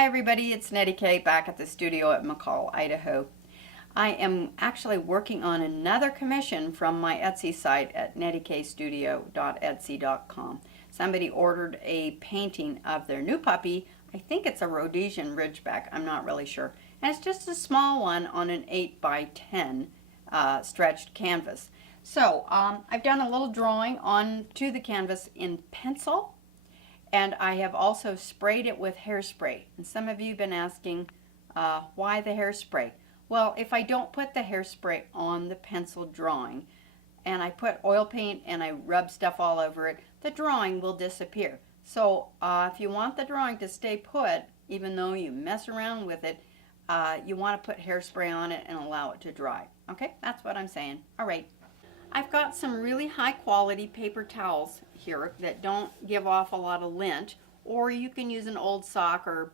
Hi everybody, it's Nettie Kaye back at the studio at McCall, Idaho. I am actually working on another commission from my Etsy site at nettiekstudio.etsy.com. Somebody ordered a painting of their new puppy. I think it's a Rhodesian Ridgeback, I'm not really sure. And it's just a small one on an 8 by 10 stretched canvas. So I've done a little drawing onto the canvas in pencil. And I have also sprayed it with hairspray. And some of you have been asking, why the hairspray? Well, if I don't put the hairspray on the pencil drawing, and I put oil paint and I rub stuff all over it, the drawing will disappear. So if you want the drawing to stay put, even though you mess around with it, you want to put hairspray on it and allow it to dry. Okay, that's what I'm saying. All right. I've got some really high quality paper towels here that don't give off a lot of lint, or you can use an old sock or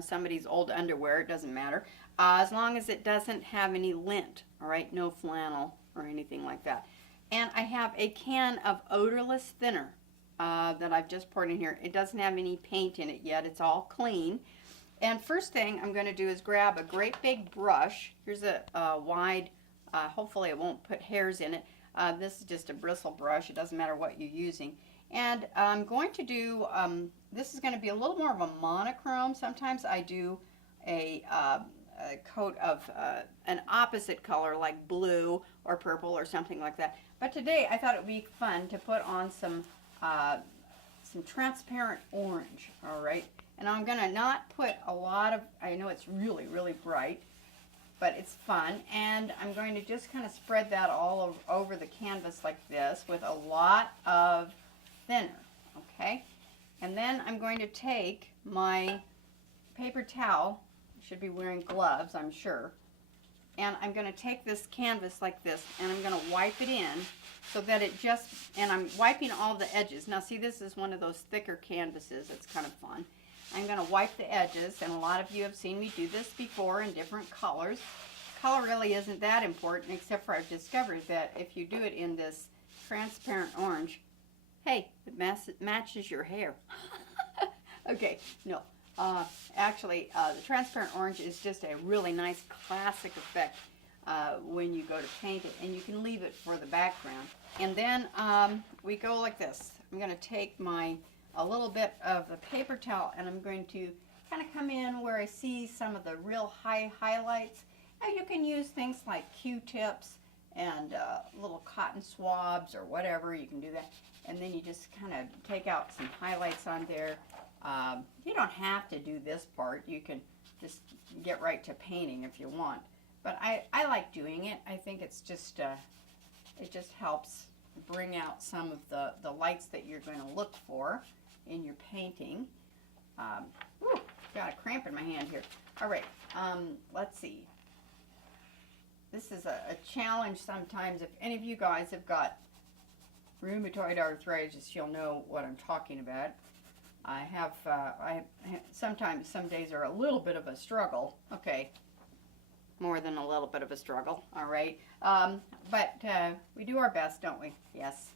somebody's old underwear, it doesn't matter, as long as it doesn't have any lint, all right, no flannel or anything like that. And I have a can of odorless thinner that I've just poured in here. It doesn't have any paint in it yet, it's all clean. And first thing I'm going to do is grab a great big brush. Here's a wide, hopefully it won't put hairs in it. This is just a bristle brush. It doesn't matter what you're using. And I'm going to do, this is going to be a little more of a monochrome. Sometimes I do a coat of an opposite color like blue or purple or something like that. But today I thought it would be fun to put on some transparent orange, all right? And I'm going to not put a lot of, I know it's really, really bright, but it's fun, and I'm going to just kind of spread that all over the canvas like this with a lot of thinner, okay? And then I'm going to take my paper towel, I should be wearing gloves, I'm sure, and I'm going to take this canvas like this, and I'm going to wipe it in so that it just, and I'm wiping all the edges. Now see, this is one of those thicker canvases, it's kind of fun. I'm going to wipe the edges, and a lot of you have seen me do this before in different colors. Color really isn't that important, except for I've discovered that if you do it in this transparent orange, hey, it matches your hair. Okay, no. Actually, the transparent orange is just a really nice classic effect when you go to paint it, and you can leave it for the background. And then we go like this. I'm going to take a little bit of the paper towel, and I'm going to kind of come in where I see some of the real high highlights. Now you can use things like Q-tips and little cotton swabs or whatever, you can do that. And then you just kind of take out some highlights on there. You don't have to do this part, you can just get right to painting if you want. But I like doing it. I think it's just, it just helps bring out some of the lights that you're going to look for in your painting. Whew, got a cramp in my hand here. All right, let's see. This is a challenge sometimes. If any of you guys have got rheumatoid arthritis, you'll know what I'm talking about. I have sometimes, some days are a little bit of a struggle. Okay, more than a little bit of a struggle, all right? But we do our best, don't we? Yes.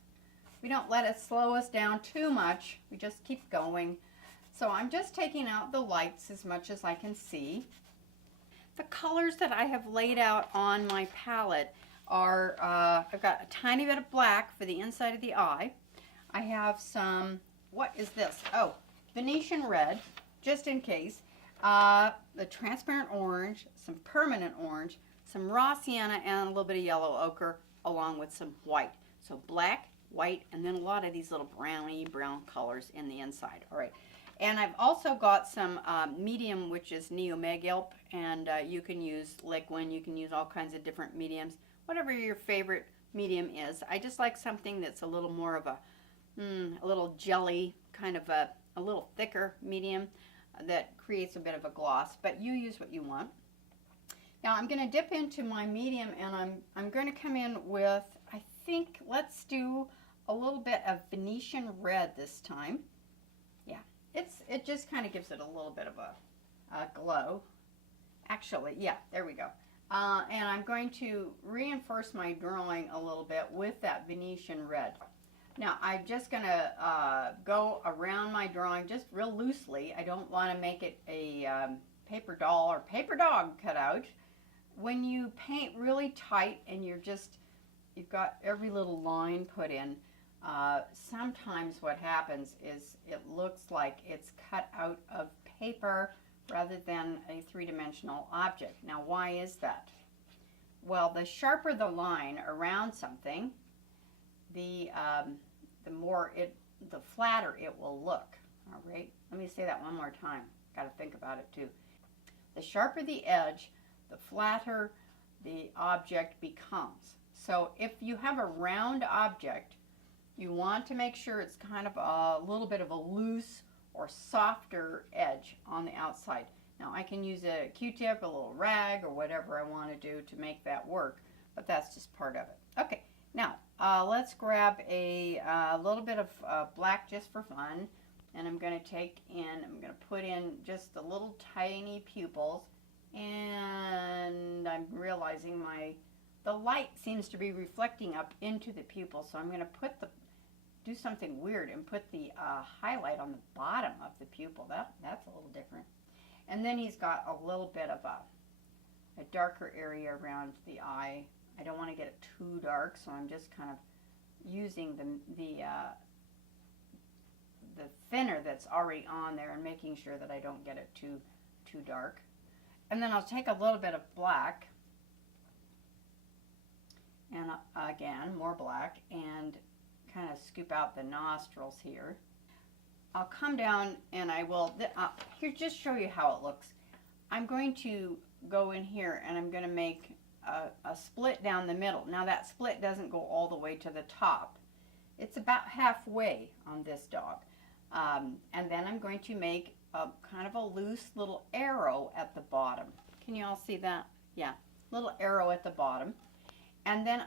We don't let it slow us down too much. We just keep going. So I'm just taking out the lights as much as I can see. The colors that I have laid out on my palette are, I've got a tiny bit of black for the inside of the eye. I have some, what is this? Oh, Venetian red, just in case. The transparent orange, some permanent orange, some raw sienna, and a little bit of yellow ochre, along with some white. So black, white, and then a lot of these little browny brown colors in the inside. All right. And I've also got some medium, which is Neo Megilp, and you can use Liquin, you can use all kinds of different mediums, whatever your favorite medium is. I just like something that's a little more of a little jelly, kind of a little thicker medium that creates a bit of a gloss, but you use what you want. Now I'm going to dip into my medium, and I'm going to come in with, I think, let's do a little bit of Venetian red this time. Yeah. It just kind of gives it a little bit of a glow. Actually, yeah, there we go. And I'm going to reinforce my drawing a little bit with that Venetian red. Now I'm just going to go around my drawing just real loosely. I don't want to make it a paper doll or paper dog cutout. When you paint really tight and you've got every little line put in, sometimes what happens is it looks like it's cut out of paper rather than a three-dimensional object. Now, why is that? Well, the sharper the line around something, the flatter it will look. All right, let me say that one more time. Got to think about it too. The sharper the edge, the flatter the object becomes. So if you have a round object, you want to make sure it's kind of a little bit of a loose or softer edge on the outside. Now I can use a Q-tip, a little rag, or whatever I want to do to make that work, but that's just part of it. Okay, now let's grab a little bit of black just for fun, and I'm going to put in just the little tiny pupils, and I'm realizing the light seems to be reflecting up into the pupil, so I'm going to do something weird and put the highlight on the bottom of the pupil. That's a little different. And then he's got a little bit of a darker area around the eye. I don't want to get it too dark, so I'm just kind of using the thinner that's already on there and making sure that I don't get it too dark. And then I'll take a little bit of black, and again, more black, and kind of scoop out the nostrils here. I'll come down and I will, here, just show you how it looks. I'm going to go in here and I'm going to make a split down the middle. Now that split doesn't go all the way to the top. It's about halfway on this dog. And then I'm going to make a kind of a loose little arrow at the bottom. Can you all see that? Yeah, little arrow at the bottom. And then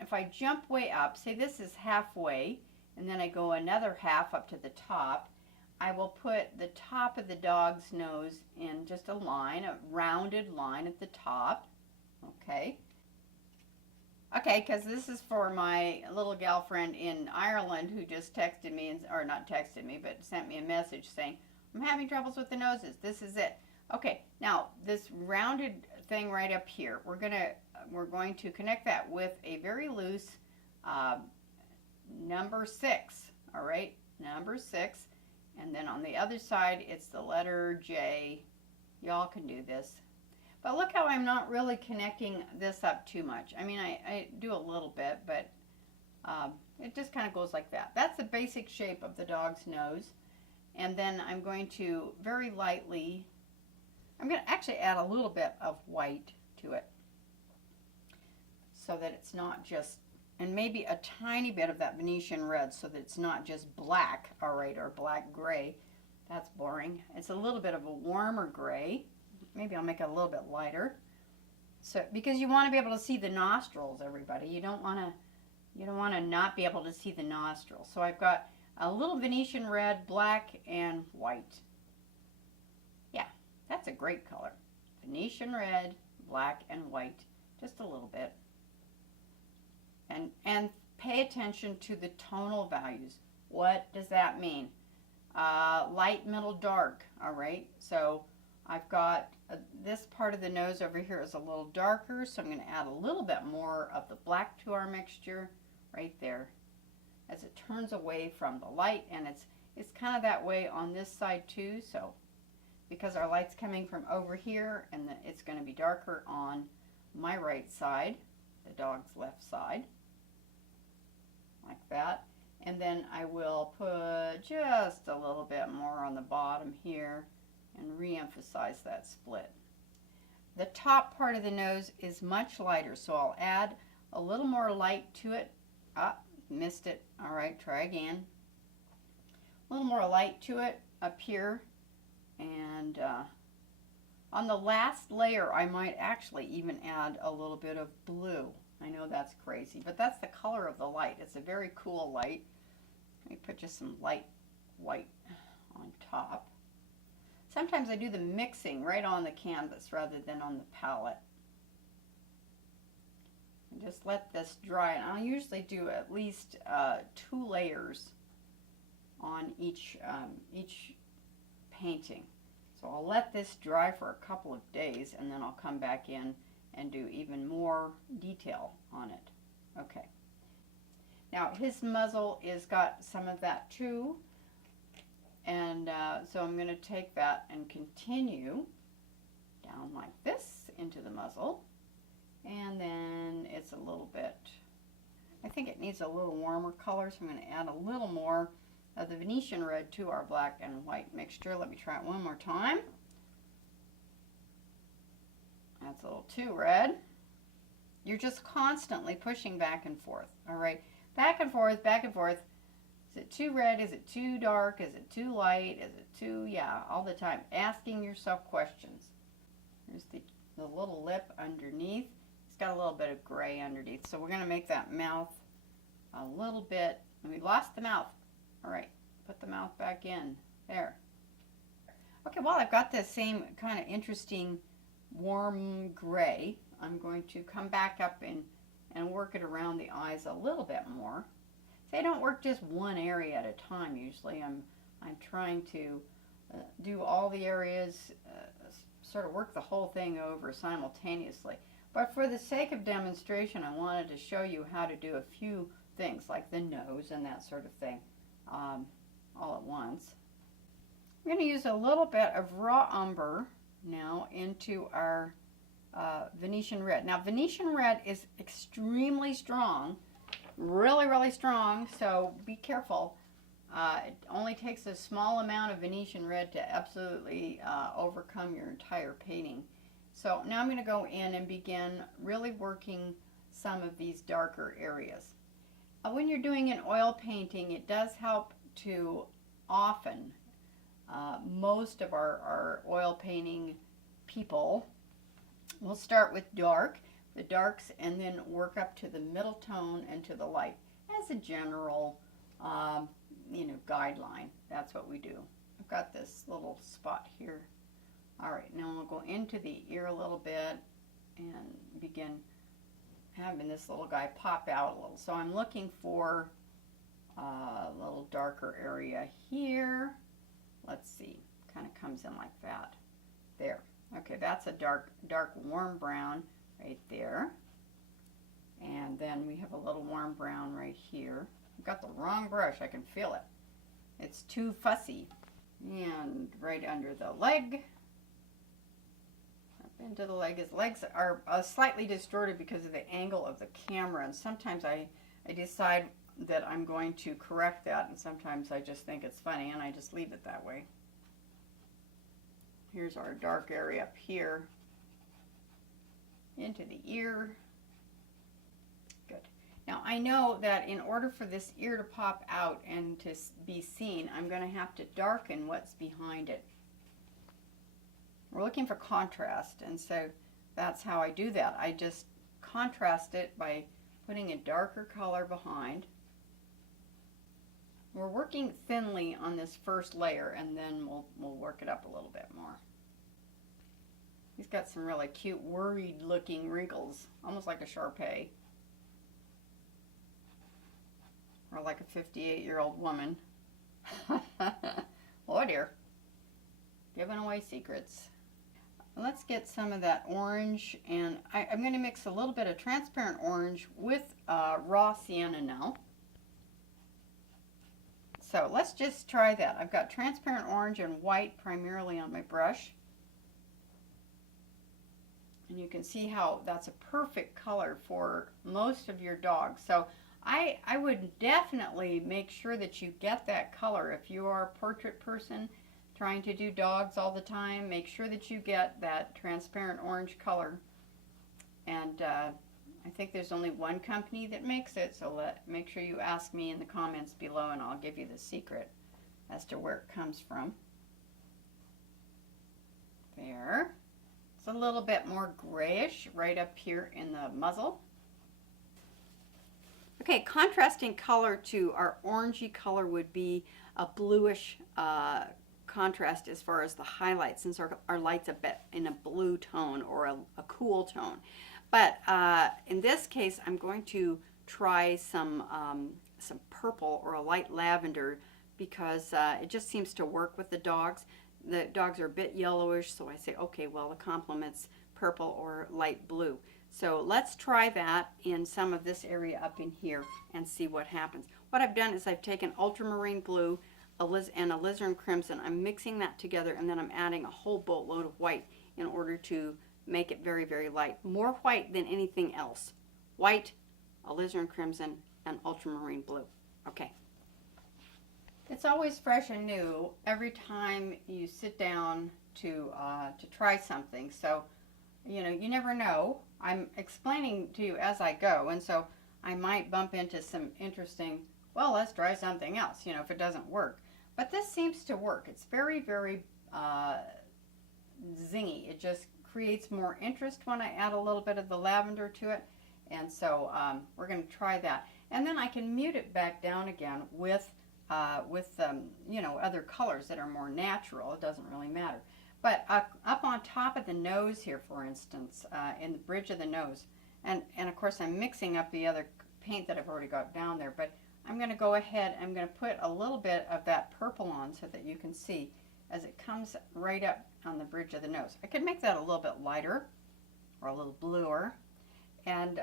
if I jump way up, say this is halfway, and then I go another half up to the top, I will put the top of the dog's nose in just a line, a rounded line at the top. Okay. Okay, because this is for my little gal friend in Ireland who just texted me, or not texted me, but sent me a message saying, I'm having troubles with the noses. This is it. Okay, now this rounded thing right up here, we're going to connect that with a very loose number 6. All right, number 6, and then on the other side it's the letter J. Y'all can do this, but look how I'm not really connecting this up too much. I mean, I do a little bit, but it just kind of goes like that. That's the basic shape of the dog's nose. And then I'm going to very lightly, I'm going to actually add a little bit of white to it so that it's not just, and maybe a tiny bit of that Venetian red so that it's not just black, all right, or black gray. That's boring. It's a little bit of a warmer gray. Maybe I'll make it a little bit lighter. So, because you want to be able to see the nostrils, everybody. You don't want to not be able to see the nostrils. So I've got a little Venetian red, black, and white. Yeah, that's a great color. Venetian red, black, and white. Just a little bit. And pay attention to the tonal values. What does that mean? Light, middle, dark. All right. So I've got this part of the nose over here is a little darker, so I'm going to add a little bit more of the black to our mixture right there as it turns away from the light, and it's kind of that way on this side too. So because our light's coming from over here, and it's going to be darker on my right side, the dog's left side, like that. And then I will put just a little bit more on the bottom here and re-emphasize that split. The top part of the nose is much lighter, so I'll add a little more light to it. Missed it. All right, try again. A little more light to it up here, and on the last layer I might actually even add a little bit of blue. I know that's crazy, but that's the color of the light. It's a very cool light. Let me put just some light white on top. Sometimes I do the mixing right on the canvas rather than on the palette. just let this dry. And I'll usually do at least 2 layers on each painting. So I'll let this dry for a couple of days, and then I'll come back in and do even more detail on it. Okay. Now his muzzle is got some of that too, and so I'm going to take that and continue down like this into the muzzle, and then it's a little bit, I think it needs a little warmer color, so I'm going to add a little more of the Venetian red to our black and white mixture. Let me try it one more time. That's a little too red. You're just constantly pushing back and forth, all right? Back and forth, back and forth. Is it too red? Is it too dark? Is it too light? Is it too, yeah, all the time. Asking yourself questions. Here's the little lip underneath. It's got a little bit of gray underneath, so we're going to make that mouth a little bit, and we lost the mouth. All right, put the mouth back in. There. Okay, well, I've got the same kind of interesting warm gray. I'm going to come back up and work it around the eyes a little bit more. So I don't work just one area at a time usually. I'm trying to do all the areas, sort of work the whole thing over simultaneously. But for the sake of demonstration, I wanted to show you how to do a few things like the nose and that sort of thing all at once. I'm going to use a little bit of raw umber now into our Venetian red. Now Venetian red is extremely strong, really strong, so be careful. It only takes a small amount of Venetian red to absolutely overcome your entire painting. So now I'm going to go in and begin really working some of these darker areas. When you're doing an oil painting, it does help to often, most of our oil painting people will start with the darks, and then work up to the middle tone and to the light as a general, guideline. That's what we do. I've got this little spot here. All right, now we'll go into the ear a little bit and begin having this little guy pop out a little. So I'm looking for a little darker area here. Let's see, kind of comes in like that. There. Okay, that's a dark warm brown right there. And then we have a little warm brown right here. I've got the wrong brush, I can feel it. It's too fussy. And right under the leg. Up into the leg. His legs are slightly distorted because of the angle of the camera, and sometimes I decide that I'm going to correct that, and sometimes I just think it's funny and I just leave it that way. Here's our dark area up here. Into the ear. Good. Now I know that in order for this ear to pop out and to be seen, I'm going to have to darken what's behind it. We're looking for contrast, and so that's how I do that. I just contrast it by putting a darker color behind. We're working thinly on this first layer, and then we'll work it up a little bit more. He's got some really cute, worried looking wrinkles, almost like a Shar-Pei. Or like a 58-year-old woman. Oh dear. Giving away secrets. Let's get some of that orange, and I'm going to mix a little bit of transparent orange with raw sienna now. So let's just try that. I've got transparent orange and white primarily on my brush. And you can see how that's a perfect color for most of your dogs. So I would definitely make sure that you get that color. If you are a portrait person trying to do dogs all the time, make sure that you get that transparent orange color. And I think there's only one company that makes it, so make sure you ask me in the comments below and I'll give you the secret as to where it comes from. There. It's a little bit more grayish right up here in the muzzle. Okay, contrasting color to our orangey color would be a bluish contrast as far as the highlights, since our light's a bit in a blue tone or a cool tone. But in this case, I'm going to try some purple or a light lavender because it just seems to work with the dogs. The dogs are a bit yellowish, so I say, okay, well, it complements purple or light blue. So let's try that in some of this area up in here and see what happens. What I've done is I've taken ultramarine blue and alizarin crimson. I'm mixing that together, and then I'm adding a whole boatload of white in order to make it very, very light. More white than anything else. White, alizarin crimson, and ultramarine blue. Okay. It's always fresh and new every time you sit down to try something. So, you know, you never know. I'm explaining to you as I go, and so I might bump into some interesting, well, let's try something else, you know, if it doesn't work. But this seems to work. It's very, very zingy. It just creates more interest when I add a little bit of the lavender to it. And so we're going to try that. And then I can mute it back down again with you know, other colors that are more natural. It doesn't really matter. But up on top of the nose here, for instance, in the bridge of the nose, and of course I'm mixing up the other paint that I've already got down there, but I'm going to go ahead, I'm going to put a little bit of that purple on so that you can see as it comes right up on the bridge of the nose. I could make that a little bit lighter or a little bluer, and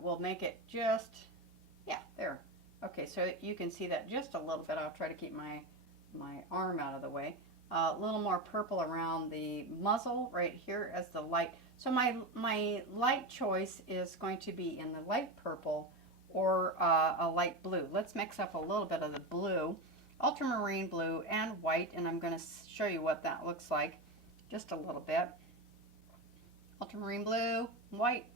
we'll make it just, yeah, there. Okay, so you can see that just a little bit. I'll try to keep my arm out of the way. A little more purple around the muzzle right here as the light. So my light choice is going to be in the light purple or a light blue. Let's mix up a little bit of the blue, ultramarine blue and white, and I'm going to show you what that looks like just a little bit. Ultramarine blue, white,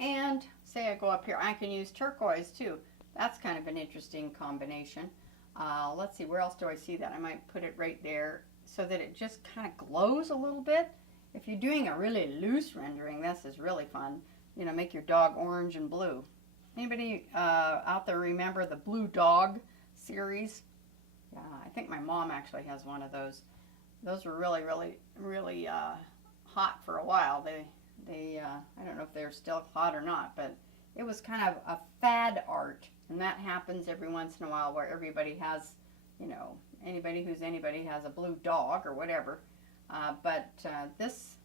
and say I go up here, I can use turquoise too. That's kind of an interesting combination. Let's see, where else do I see that? I might put it right there so that it just kind of glows a little bit. If you're doing a really loose rendering, this is really fun. You know, make your dog orange and blue. Anybody out there remember the Blue Dog series? Yeah, I think my mom actually has one of those. Those were really, really, really hot for a while. I don't know if they're still hot or not, but it was kind of a fad art, and that happens every once in a while where everybody has, you know, anybody who's anybody has a blue dog or whatever. But this,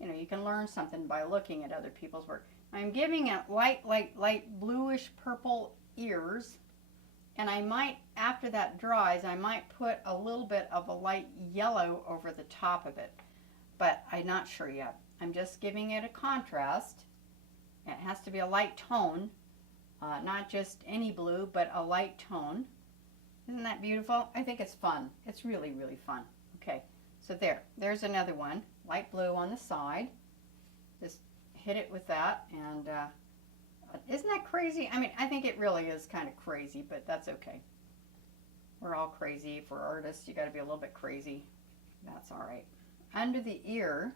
you know, you can learn something by looking at other people's work. I'm giving it light bluish purple ears, and I might, after that dries, I might put a little bit of a light yellow over the top of it, but I'm not sure yet. I'm just giving it a contrast. It has to be a light tone, not just any blue, but a light tone. Isn't that beautiful? I think it's fun. It's really, really fun. Okay, so there's another one, light blue on the side. Just hit it with that, and isn't that crazy? I mean, I think it really is kind of crazy, but that's okay. We're all crazy. For artists, you got to be a little bit crazy. That's all right. Under the ear,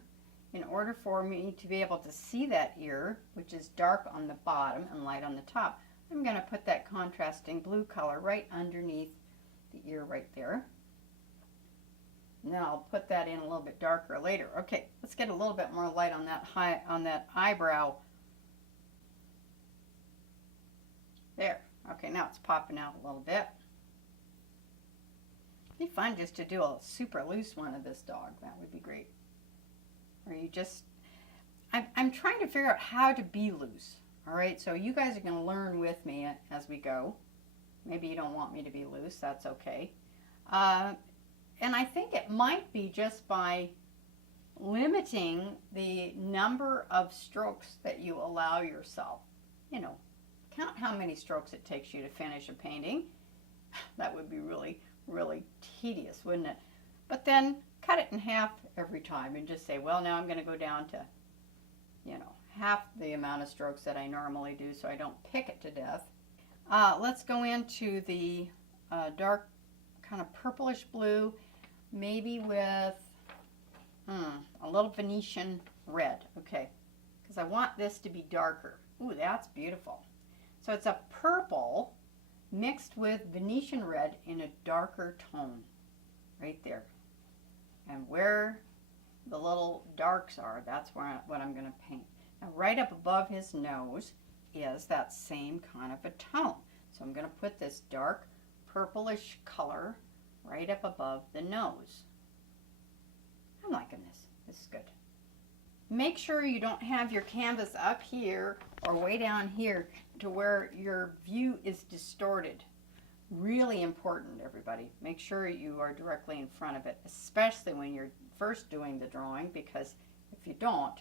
in order for me to be able to see that ear, which is dark on the bottom and light on the top, I'm going to put that contrasting blue color right underneath the ear right there. And then I'll put that in a little bit darker later. Okay, let's get a little bit more light on that eyebrow. There. Okay, now it's popping out a little bit. It'd be fun just to do a super loose one of this dog. That would be great. Or you just, I'm trying to figure out how to be loose. All right, so you guys are going to learn with me as we go. Maybe you don't want me to be loose. That's okay. And I think it might be just by limiting the number of strokes that you allow yourself. You know, count how many strokes it takes you to finish a painting. That would be really, really tedious, wouldn't it? But then cut it in half every time and just say, well, now I'm going to go down to, you know, half the amount of strokes that I normally do so I don't pick it to death. Let's go into the dark kind of purplish blue, maybe with a little Venetian red. Okay, because I want this to be darker. Ooh, that's beautiful. So it's a purple mixed with Venetian red in a darker tone right there. And where the little darks are, that's what I'm going to paint. Now, right up above his nose is that same kind of a tone. So I'm going to put this dark purplish color right up above the nose. I'm liking this. This is good. Make sure you don't have your canvas up here or way down here to where your view is distorted. Really important, everybody. Make sure you are directly in front of it, especially when you're first doing the drawing, because if you don't,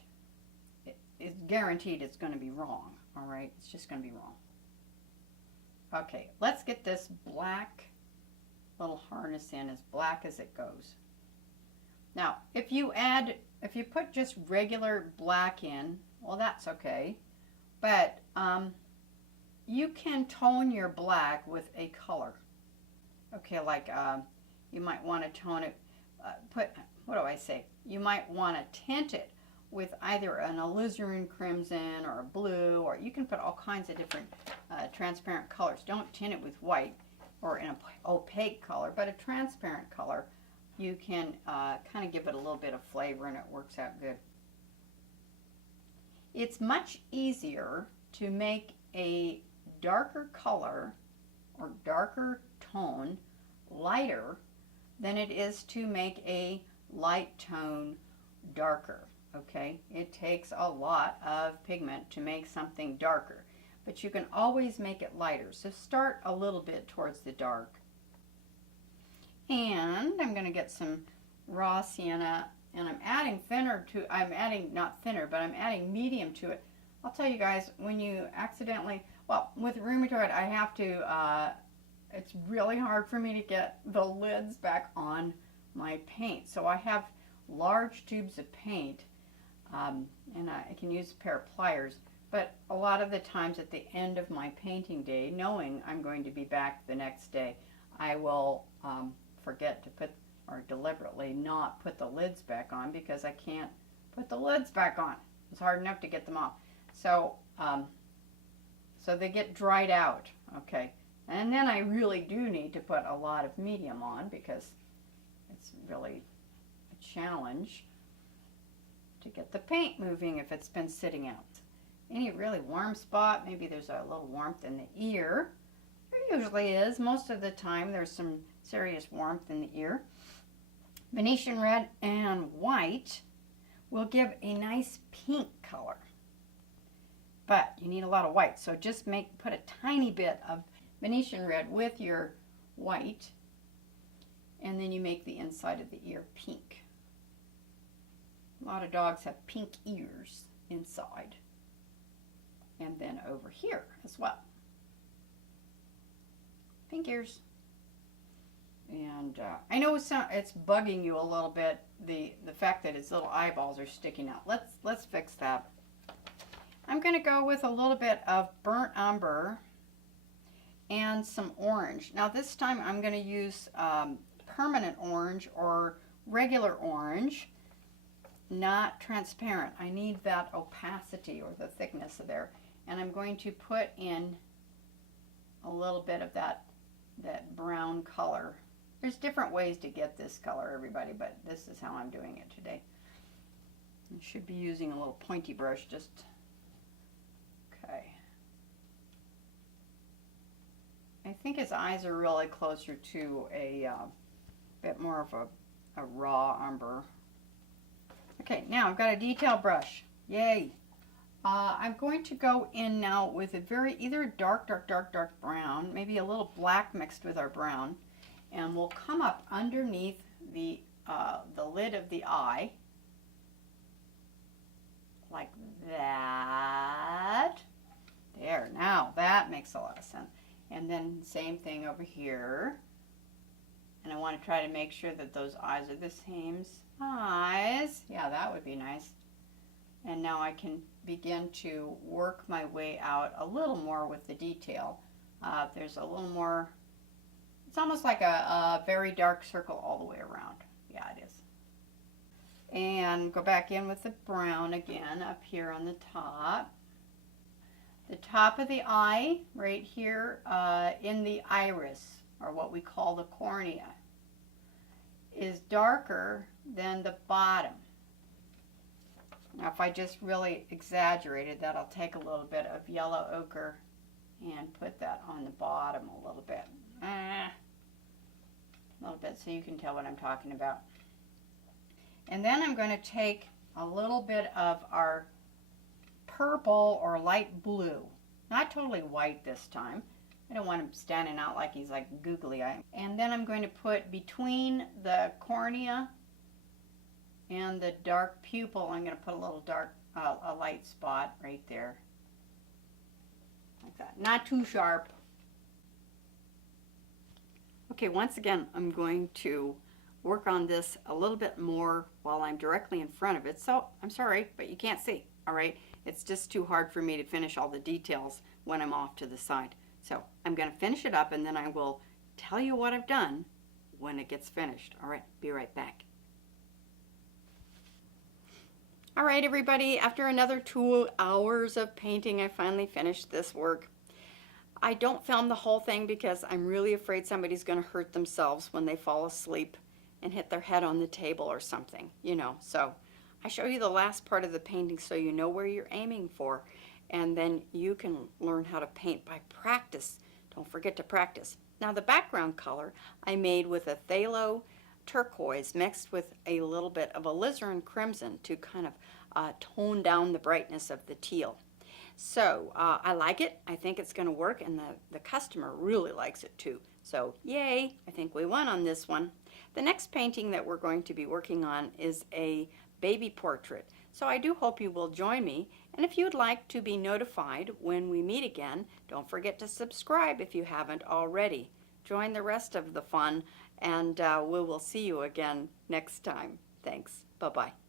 it's guaranteed it's going to be wrong. All right, it's just going to be wrong. Okay, let's get this black little harness in, as black as it goes. Now, if you put just regular black in, well, that's okay, but you can tone your black with a color. Okay, like you might want to tone it, you might want to tint it with either an alizarin crimson or a blue, or you can put all kinds of different transparent colors. Don't tint it with white or an opaque color, but a transparent color. You can kind of give it a little bit of flavor and it works out good. It's much easier to make a darker color or darker tone lighter than it is to make a light tone darker. Okay, it takes a lot of pigment to make something darker, but you can always make it lighter. So start a little bit towards the dark. And I'm going to get some raw sienna, and I'm adding I'm adding medium to it. I'll tell you guys, when you accidentally, well, with rheumatoid, I have to, it's really hard for me to get the lids back on my paint. So I have large tubes of paint, and I can use a pair of pliers, but a lot of the times at the end of my painting day, knowing I'm going to be back the next day, I will forget to put, or deliberately not put the lids back on, because I can't put the lids back on. It's hard enough to get them off. So, so they get dried out, okay? And then I really do need to put a lot of medium on, because it's really a challenge to get the paint moving if it's been sitting out. Any really warm spot, maybe there's a little warmth in the ear. There usually is. Most of the time there's some serious warmth in the ear. Venetian red and white will give a nice pink color. But you need a lot of white, so just put a tiny bit of Venetian red with your white, and then you make the inside of the ear pink. A lot of dogs have pink ears inside, and then over here as well. Pink ears. And I know it's bugging you a little bit, the fact that its little eyeballs are sticking out. Let's fix that. I'm going to go with a little bit of burnt umber and some orange. Now this time I'm going to use permanent orange or regular orange, not transparent. I need that opacity or the thickness there. And I'm going to put in a little bit of that brown color. There's different ways to get this color, everybody, but this is how I'm doing it today. I should be using a little pointy brush, just, okay. I think his eyes are really closer to a bit more of a raw umber. Okay, now I've got a detail brush. Yay! I'm going to go in now with a either dark brown, maybe a little black mixed with our brown, and we'll come up underneath the lid of the eye, like that. There, now that makes a lot of sense. And then same thing over here. And I want to try to make sure that those eyes are the same size. Yeah, that would be nice. And now I can begin to work my way out a little more with the detail. There's a little more, it's almost like a very dark circle all the way around. Yeah, it is. And go back in with the brown again up here on the top. The top of the eye, right here in the iris, or what we call the cornea, is darker than the bottom. Now if I just really exaggerated that, I'll take a little bit of yellow ochre and put that on the bottom a little bit. A little bit so you can tell what I'm talking about. And then I'm going to take a little bit of our purple or light blue. Not totally white this time. I don't want him standing out like he's like googly eye. And then I'm going to put between the cornea and the dark pupil, I'm going to put a little dark, a light spot right there. Like that. Not too sharp. Okay, once again, I'm going to work on this a little bit more while I'm directly in front of it. So, I'm sorry, but you can't see, all right? It's just too hard for me to finish all the details when I'm off to the side. So, I'm going to finish it up and then I will tell you what I've done when it gets finished. All right, be right back. All right, everybody, after another 2 hours of painting, I finally finished this work. I don't film the whole thing because I'm really afraid somebody's going to hurt themselves when they fall asleep and hit their head on the table or something, you know. So I show you the last part of the painting so you know where you're aiming for, and then you can learn how to paint by practice. Don't forget to practice. Now the background color I made with a phthalo turquoise mixed with a little bit of alizarin crimson to kind of tone down the brightness of the teal. So I like it. I think it's going to work, and the customer really likes it too. So yay, I think we won on this one. The next painting that we're going to be working on is a baby portrait. So I do hope you will join me, and if you'd like to be notified when we meet again, don't forget to subscribe if you haven't already. Join the rest of the fun, and we will see you again next time. Thanks. Bye-bye.